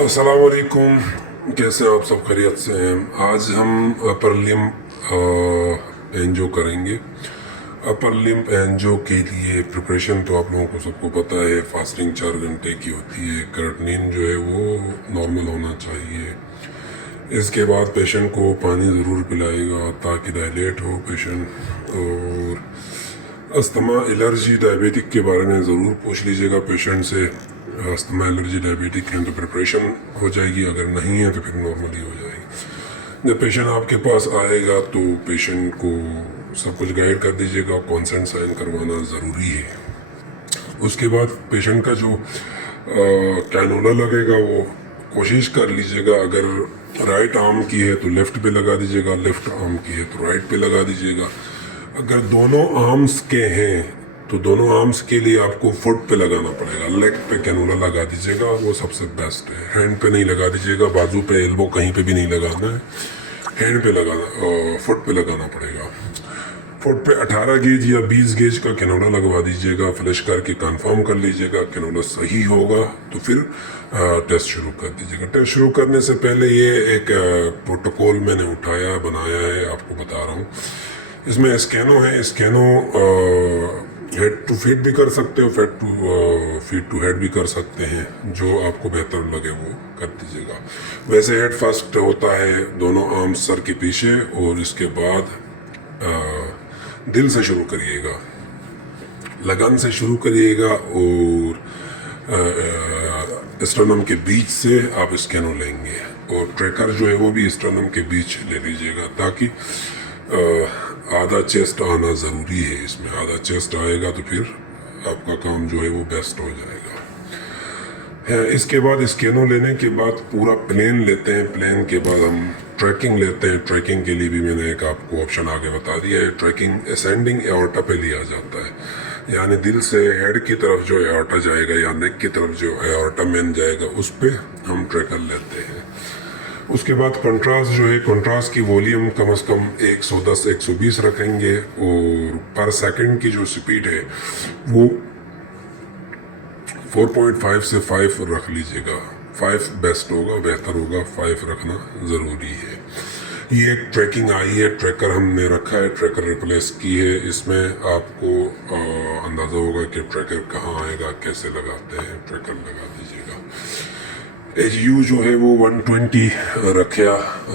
अस्सलाम वालेकुम। कैसे हैं आप सब? खैरियत से हैं? आज हम अपर लिम्ब एंजियो करेंगे। अपर लिम्ब एंजियो के लिए प्रिपरेशन तो आप लोगों को सबको पता है, फास्टिंग 4 घंटे की होती है। क्रेटिनिन जो है वो नॉर्मल होना चाहिए। इसके बाद पेशेंट को पानी ज़रूर पिलाएगा ताकि डायलेट हो पेशेंट। और अस्थमा, एलर्जी, डायबिटिक के बारे में ज़रूर पूछ लीजिएगा पेशेंट से। अस्थमा, एलर्जी, डायबिटिक हैं तो प्रिपरेशन हो जाएगी, अगर नहीं है तो फिर नॉर्मली हो जाएगी। जब पेशेंट आपके पास आएगा तो पेशेंट को सब कुछ गाइड कर दीजिएगा। कॉन्सेंट साइन करवाना ज़रूरी है। उसके बाद पेशेंट का जो कैनोला लगेगा वो कोशिश कर लीजिएगा, अगर राइट आर्म की है तो लेफ़्ट पे लगा दीजिएगा, लेफ़्ट आर्म की है तो राइट पे लगा दीजिएगा। अगर दोनों आर्म्स के हैं तो दोनों आर्म्स के लिए आपको फुट पे लगाना पड़ेगा। लेग पे कैनोला लगा दीजिएगा, वो सबसे बेस्ट है। हैंड पे नहीं लगा दीजिएगा, बाजू पे, एल्बो कहीं पे भी नहीं लगाना है। हैंड पे लगाना, फुट पे लगाना पड़ेगा। फुट पे 18 गेज या 20 गेज का कैनोला लगवा दीजिएगा। फ्लैश करके कंफर्म कर लीजिएगा कैनोला सही होगा तो फिर टेस्ट शुरू कर दीजिएगा। टेस्ट शुरू करने से पहले ये एक प्रोटोकॉल मैंने उठाया बनाया है, आपको बता रहा हूँ। इसमें स्कैनो है। स्कैनो हेड टू फीट भी कर सकते हो, फीट टू हेड भी कर सकते हैं। जो आपको बेहतर लगे वो कर दीजिएगा। वैसे हेड फर्स्ट होता है, दोनों आर्म सर के पीछे, और इसके बाद दिल से शुरू करिएगा, लगन से शुरू करिएगा, और स्टर्नम के बीच से आप स्कैनो लेंगे। और ट्रैकर जो है वो भी स्टर्नम के बीच ले लीजिएगा, ताकि आधा चेस्ट आना ज़रूरी है। इसमें आधा चेस्ट आएगा तो फिर आपका काम जो है वो बेस्ट हो जाएगा। इसके बाद स्कैनो लेने के बाद पूरा प्लेन लेते हैं। प्लेन के बाद हम ट्रैकिंग लेते हैं। ट्रैकिंग के लिए भी मैंने एक आपको ऑप्शन आगे बता दिया है। ट्रैकिंग असेंडिंग एओर्टा पे लिया जाता है, यानी दिल से हेड की तरफ जो एओर्टा जाएगा या नेक की तरफ जो एओर्टा मेन जाएगा उस पर हम ट्रैकर लेते हैं। उसके बाद कंट्रास्ट जो है, कंट्रास्ट की वॉल्यूम कम से कम 110-120 रखेंगे, और पर सेकंड की जो स्पीड है वो 4.5 से 5 रख लीजिएगा। 5 बेस्ट होगा, बेहतर होगा। 5 रखना ज़रूरी है। ये एक ट्रैकिंग आई है, ट्रैकर हमने रखा है, ट्रैकर रिप्लेस की है। इसमें आपको अंदाज़ा होगा कि ट्रैकर कहाँ आएगा, कैसे लगाते हैं। ट्रैकर लगा दीजिएगा। HU जो है वो 120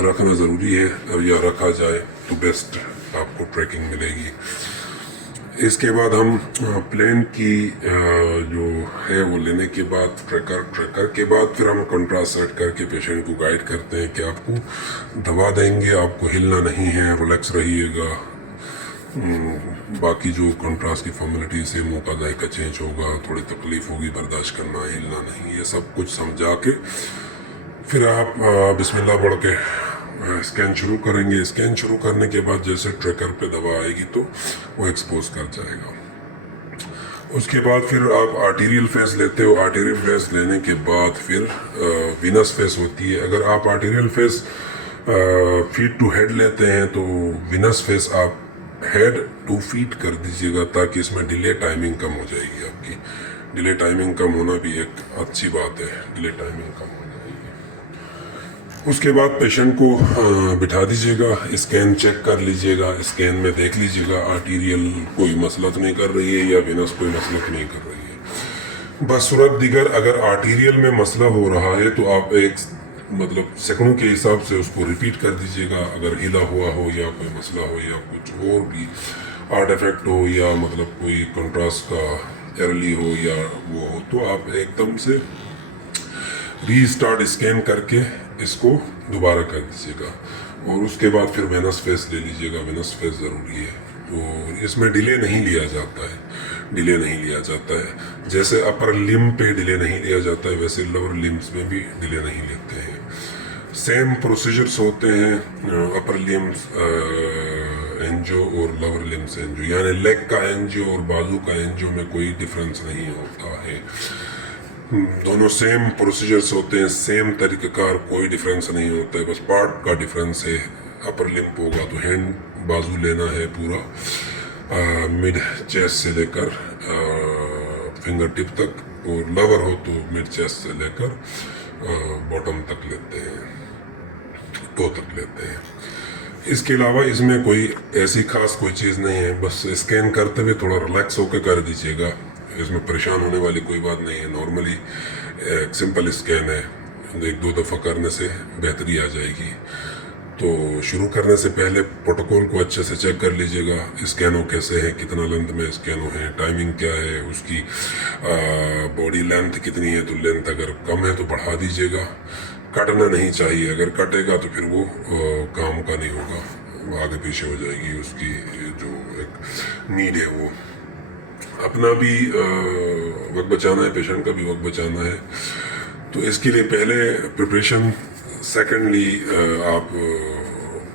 रखना ज़रूरी है, या रखा जाए तो बेस्ट आपको ट्रैकिंग मिलेगी। इसके बाद हम प्लेन की जो है वो लेने के बाद ट्रैकर के बाद फिर हम कंट्रास्ट सेट करके पेशेंट को गाइड करते हैं कि आपको दवा देंगे, आपको हिलना नहीं है, रिलैक्स रहिएगा। बाकी जो कंट्रास्ट की फॉर्मेलिटीज है, मुँह का जायका चेंज होगा, थोड़ी तकलीफ होगी, बर्दाश्त करना, हिलना नहीं, ये सब कुछ समझा के फिर आप बिस्मिल्लाह पढ़ के स्कैन शुरू करेंगे। स्कैन शुरू करने के बाद जैसे ट्रैकर पे दवा आएगी तो वो एक्सपोज कर जाएगा। उसके बाद फिर आप आर्टीरियल फेस लेते हो। आर्टीरियल फेस लेने के बाद फिर विनस फेस होती है। अगर आप arterial face feet to head लेते हैं तो विनस फेस आप हेड टू फीट कर दीजिएगा, ताकि इसमें डिले टाइमिंग कम हो जाएगी आपकी। डिले टाइमिंग कम होना भी एक अच्छी बात है, डिले टाइमिंग कम हो जाएगी। उसके बाद पेशेंट को बिठा दीजिएगा, स्कैन चेक कर लीजिएगा। स्कैन में देख लीजिएगा आर्टीरियल कोई मसला तो नहीं कर रही है या विनस कोई मसला तो नहीं कर रही है। बस सूरत दिगर अगर आर्टीरियल में मसला हो रहा है तो आप एक सेकंडों के हिसाब से उसको रिपीट कर दीजिएगा। अगर हिला हुआ हो या कोई मसला हो या कुछ और भी आर्ट इफेक्ट हो या कोई कंट्रास्ट का एरली हो या वो हो, तो आप एकदम से रीस्टार्ट स्कैन करके इसको दोबारा कर दीजिएगा। और उसके बाद फिर वेनस फेस ले लीजिएगा। वेनस फेस ज़रूरी है, तो इसमें डिले नहीं लिया जाता है। डिले नहीं लिया जाता है। जैसे अपर लिम्ब पे डिले नहीं लिया जाता है, वैसे लोअर लिम्ब्स में भी डिले नहीं लेते हैं। सेम प्रोसीजर्स होते हैं अपर लिम्ब्स एंजियो और लोअर लिम्ब्स एंजियो, यानी लेग का एंजियो और बाजू का एंजियो में कोई डिफरेंस नहीं होता है। दोनों सेम प्रोसीजर्स होते हैं, सेम तरीक़ेकार, कोई डिफरेंस नहीं होता है। बस पार्ट का डिफरेंस है। अपर लिम्ब होगा तो हैंड बाजू लेना है पूरा, मिड चेस्ट से लेकर फिंगर टिप तक, और लोअर हो तो मिड चेस्ट से लेकर बॉटम तक लेते हैं, टो तक लेते हैं। इसके अलावा इसमें कोई ऐसी खास कोई चीज़ नहीं है, बस स्कैन करते हुए थोड़ा रिलैक्स होकर कर दीजिएगा। इसमें परेशान होने वाली कोई बात नहीं है, नॉर्मली एक सिंपल स्कैन है, एक दो दफ़ा करने से बेहतरी आ जाएगी। तो शुरू करने से पहले प्रोटोकॉल को अच्छे से चेक कर लीजिएगा, स्कैनो कैसे है, कितना लेंथ में स्कैनो है, टाइमिंग क्या है, उसकी बॉडी लेंथ कितनी है, तो लेंथ अगर कम है तो बढ़ा दीजिएगा। कटना नहीं चाहिए, अगर कटेगा तो फिर वो काम का नहीं होगा, आगे पीछे हो जाएगी उसकी जो एक नीड है। वो अपना भी वक्त बचाना है, पेशेंट का भी वक्त बचाना है, तो इसके लिए पहले प्रिपरेशन। सेकेंडली आप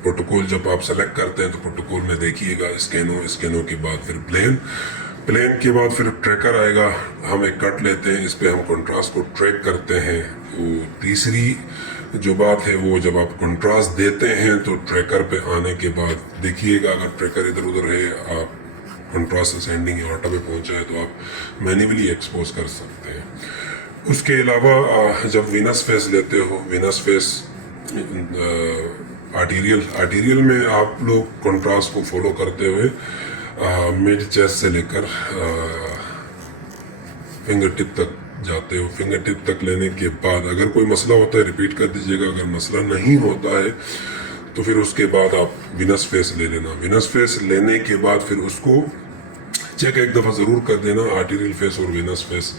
प्रोटोकॉल जब आप सेलेक्ट करते हैं तो प्रोटोकॉल में देखिएगा स्कैनो के बाद फिर प्लेन के बाद फिर ट्रैकर आएगा। हम एक कट लेते हैं, इस पर हम कंट्रास्ट को ट्रैक करते हैं। तो तीसरी जो बात है वो जब आप कंट्रास्ट देते हैं तो ट्रैकर पे आने के बाद देखिएगा, अगर ट्रैकर इधर उधर है, आप कंट्रास्ट असेंडिंग या ऑटो पे पहुंचा है तो आप मैन्युअली एक्सपोज कर सकते हैं। उसके अलावा जब वीनस फेस लेते हो, वीनस फेस आर्टीरियल में आप लोग कंट्रास्ट को फॉलो करते हुए मिड चेस्ट से लेकर फिंगर टिप तक जाते हो। फिंगर टिप तक लेने के बाद अगर कोई मसला होता है रिपीट कर दीजिएगा, अगर मसला नहीं होता है तो फिर उसके बाद आप विनस फेस ले लेना। विनस फेस लेने के बाद फिर उसको चेक एक दफ़ा ज़रूर कर देना, आर्टीरियल फेस और विनस फेस।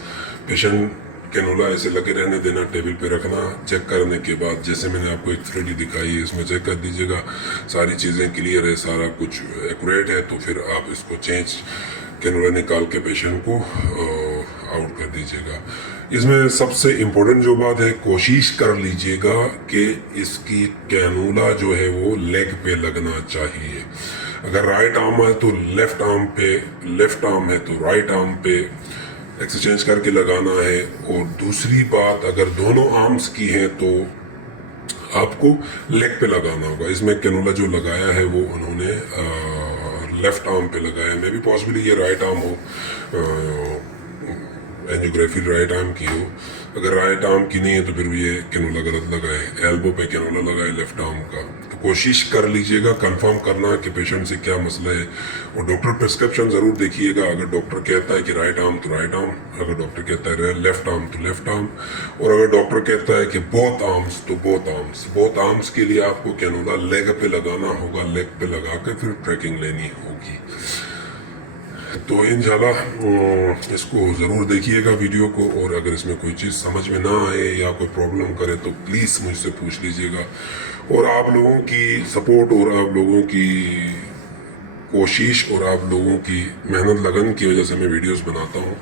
पेशेंट कैनोला ऐसे लगे रहने देना, टेबल पे रखना। चेक करने के बाद जैसे मैंने आपको एक 3D दिखाई है, इसमें चेक कर दीजिएगा सारी चीज़ें क्लियर है, सारा कुछ एक्यूरेट है, तो फिर आप इसको चेंज कैनोला निकाल के पेशेंट को आउट कर दीजिएगा। इसमें सबसे इम्पोर्टेंट जो बात है, कोशिश कर लीजिएगा कि इसकी कैनोला जो है वो लेग पे लगना चाहिए। अगर राइट आर्म है तो लेफ्ट आर्म पे, लेफ्ट आर्म है तो राइट आर्म पे एक्सचेंज करके लगाना है। और दूसरी बात, अगर दोनों आर्म्स की है तो आपको लेग पे लगाना होगा। इसमें कैनोला जो लगाया है वो उन्होंने लेफ्ट आर्म पे लगाया है। मे भी पॉसिबली ये राइट आर्म हो, एंजियोग्राफी राइट आर्म की हो। अगर राइट आर्म की नहीं है तो फिर ये कैनोला गलत लगाए, एल्बो पे कैनोला लगाए लेफ्ट आर्म का। तो कोशिश कर लीजिएगा कंफर्म करना कि पेशेंट से क्या मसला है, और डॉक्टर प्रिस्क्रिप्शन ज़रूर देखिएगा। अगर डॉक्टर कहता है कि राइट आर्म तो राइट आर्म, अगर डॉक्टर कहता है लेफ्ट आर्म तो लेफ्ट आर्म, और अगर डॉक्टर कहता है कि बोथ आर्म्स तो बोथ आर्म्स। बोथ आर्म्स के लिए आपको कैनोला लेग पे लगाना होगा, लेग पे लगा के फिर ट्रैकिंग लेनी होगी। तो इंशाल्लाह इसको ज़रूर देखिएगा वीडियो को, और अगर इसमें कोई चीज़ समझ में ना आए या कोई प्रॉब्लम करे तो प्लीज़ मुझसे पूछ लीजिएगा। और आप लोगों की सपोर्ट और आप लोगों की कोशिश और आप लोगों की मेहनत लगन की वजह से मैं वीडियोस बनाता हूँ,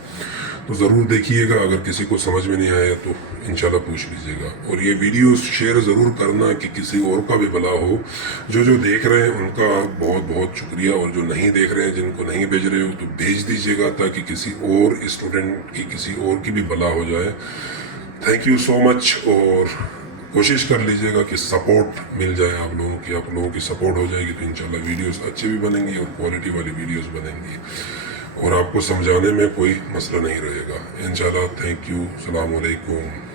तो ज़रूर देखिएगा। अगर किसी को समझ में नहीं आया तो इंशाल्लाह पूछ लीजिएगा। और ये वीडियो शेयर ज़रूर करना कि किसी और का भी भला हो। जो देख रहे हैं उनका बहुत बहुत शुक्रिया, और जो नहीं देख रहे हैं, जिनको नहीं भेज रहे हो तो भेज दीजिएगा, ताकि किसी और स्टूडेंट की, किसी और की भी भला हो जाए। Thank you so much. और कोशिश कर लीजिएगा कि सपोर्ट मिल जाए आप लोगों की। आप लोगों की सपोर्ट हो जाएगी तो इंशाल्लाह वीडियोस अच्छी भी बनेंगी और क्वालिटी वाली वीडियोस बनेंगी, और आपको समझाने में कोई मसला नहीं रहेगा इंशाल्लाह। Thank you. अस्सलाम वालेकुम।